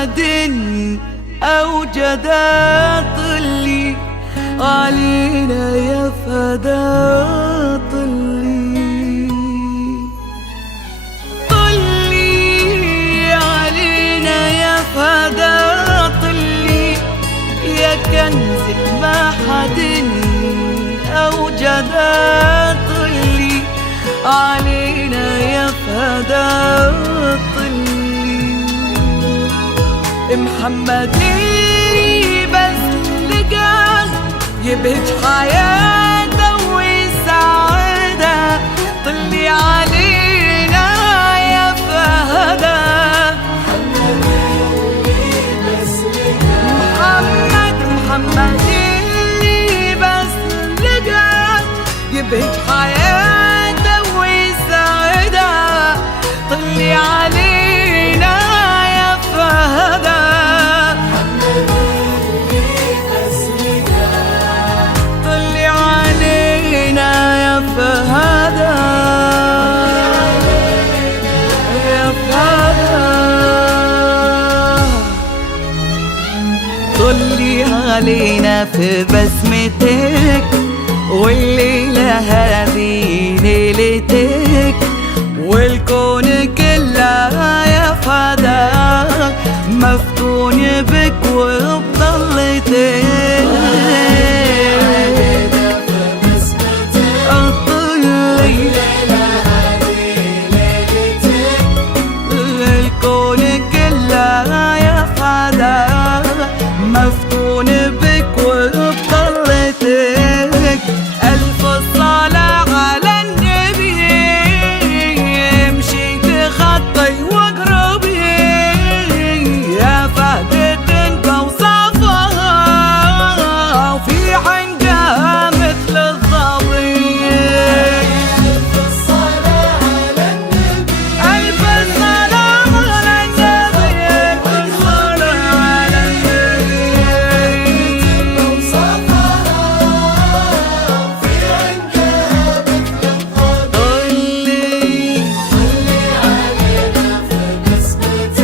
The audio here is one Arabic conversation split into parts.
محد أوجد طلي علينا يا فدا طلي، طلي علينا يا فدا طلي، يا كنز محد أوجد طلي علينا يا فدا طلي. محمد بس لقاه يبهج حياته ويسعدها، طلي علينا يا فهدا. محمد اللي بس لقاه يبهج حياته ويسعدها، طلي علينا يا فهدا. طلي علينا يا فهدا يا فهدا. طلي علينا في بسمتك، والليلة هذه ليلتك، والكون كله يا فدا مفتون بك وبضلتك. الكون كله يا فدا مفتون بك وبضلتك. ألف الصلاة على النبي، مشيت خطي واقربي يا فهدة بوصفها، وفي عندها مثل الظبي. ألف الصلاة على النبي، ألف الصلاة على النبي، ألف الصلاة على النبي بوصفها، وفي عندها مثل الظبي. طلي علينا في بسمتك.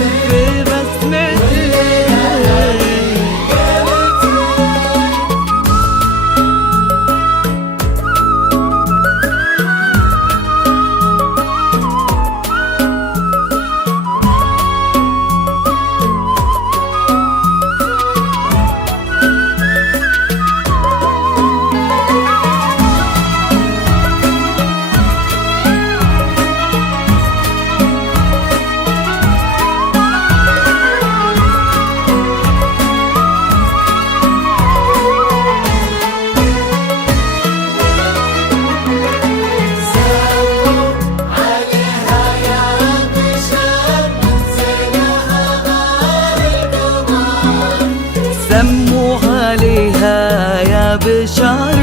سموا عليها يا بشر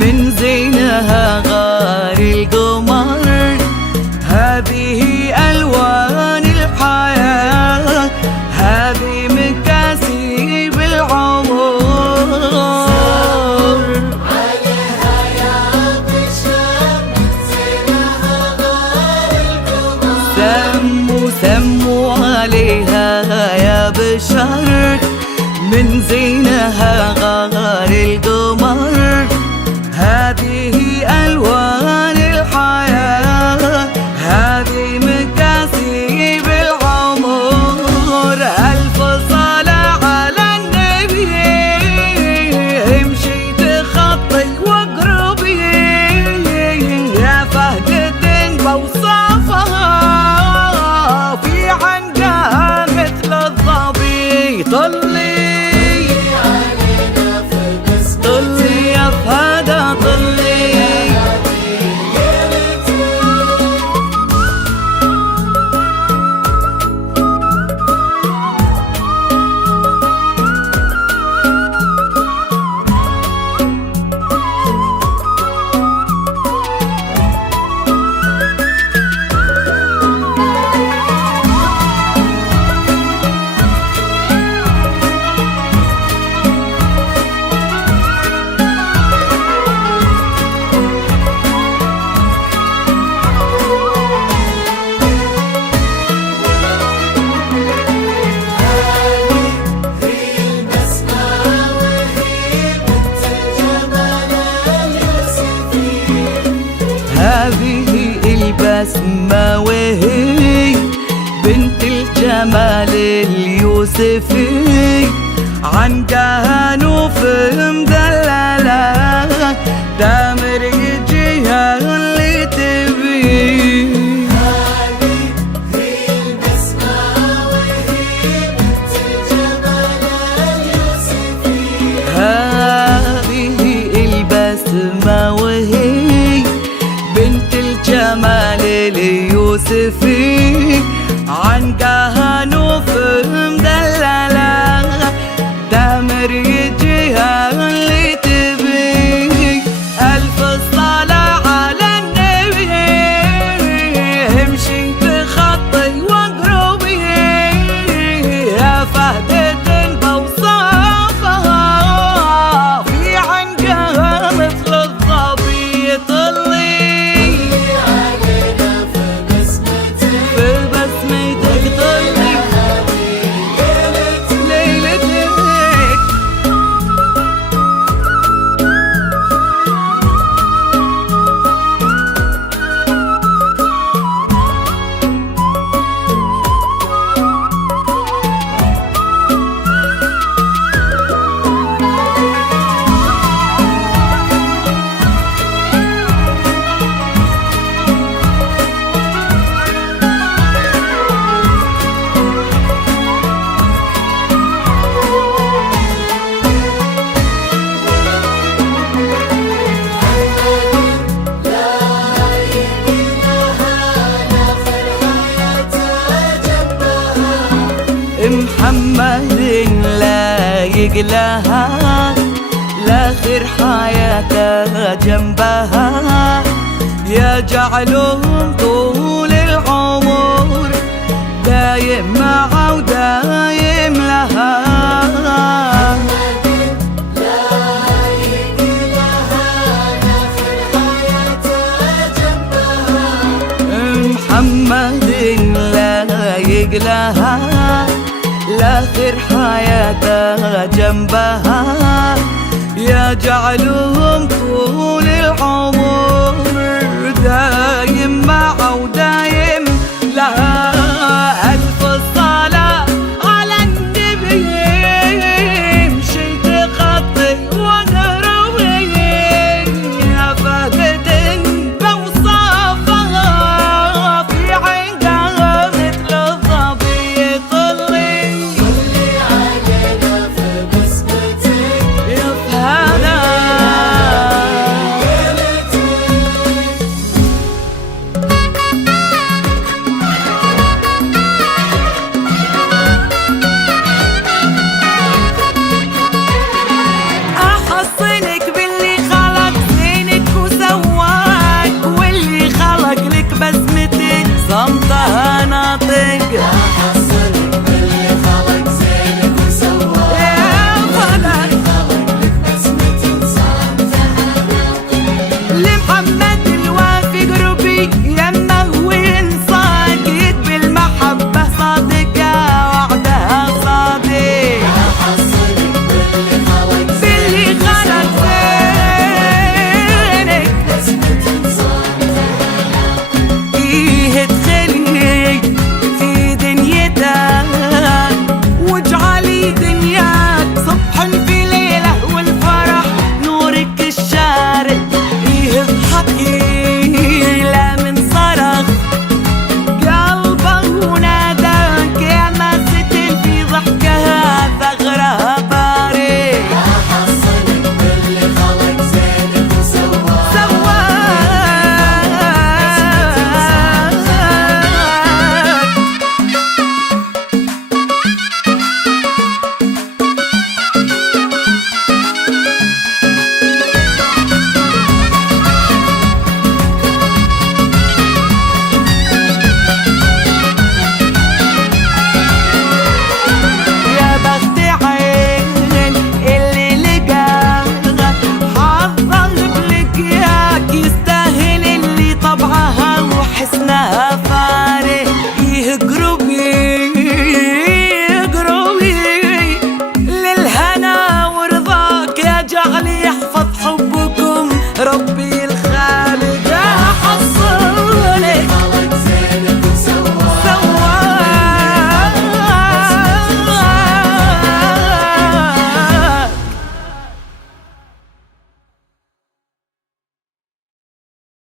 من زينها غار القمر، هذه ألوان الحياة، هذه مكاسب العمر. عليها يا بشر من زينها غار القمر، سموا عليها يا بشر من زينها غار القمر، هذه ألوان البسمة وهي بنت الجمال اليوسفي، عن كهنوف مدللة تامر يجيها اللي تبي. هذه هي البسمة وهي بنت الجمال اليوسفي، هذه البسمة وهي بنت الجمال اليوسفي، عن كهنوف مدللة تامر يجيها اللي تبي. ألف الصلاة على النبي، امشي تخطي واقربي يا فهدة بوصافها، في عنقها مثل الظبي يطلي علينا في بسمتك، في بسمتك طلي ليلتك. محمد لايق لها لاخر حياتها جنبها، يجعلهم طول العمر دايم معه ودايم لها. لايق لها آخر حياتها جنبها، محمد لايق لها لاخر حياتها جنبها، يجعلهم